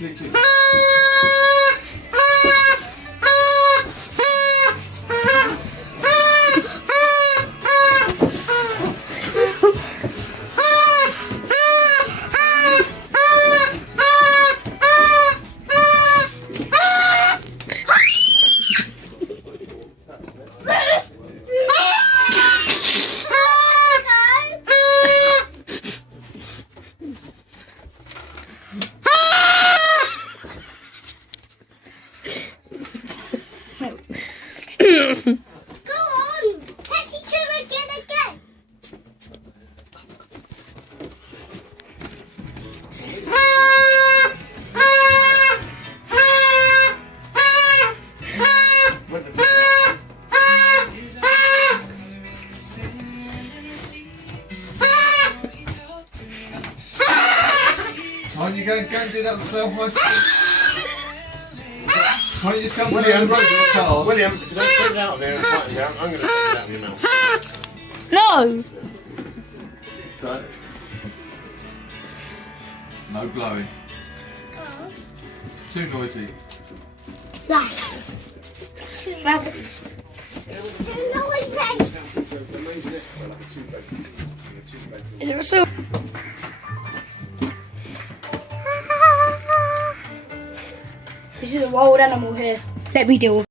flicking. Go on! Catch each other again! Can't you go and do that yourself, my son? Can't you just come William, to the car? William, if you don't take it out of there and fight it down, I'm going to take it out of your mouth. No! Don't. No blowing. Too noisy. Yeah. Too noisy. Is it so? This is a wild animal here. Let me deal with it.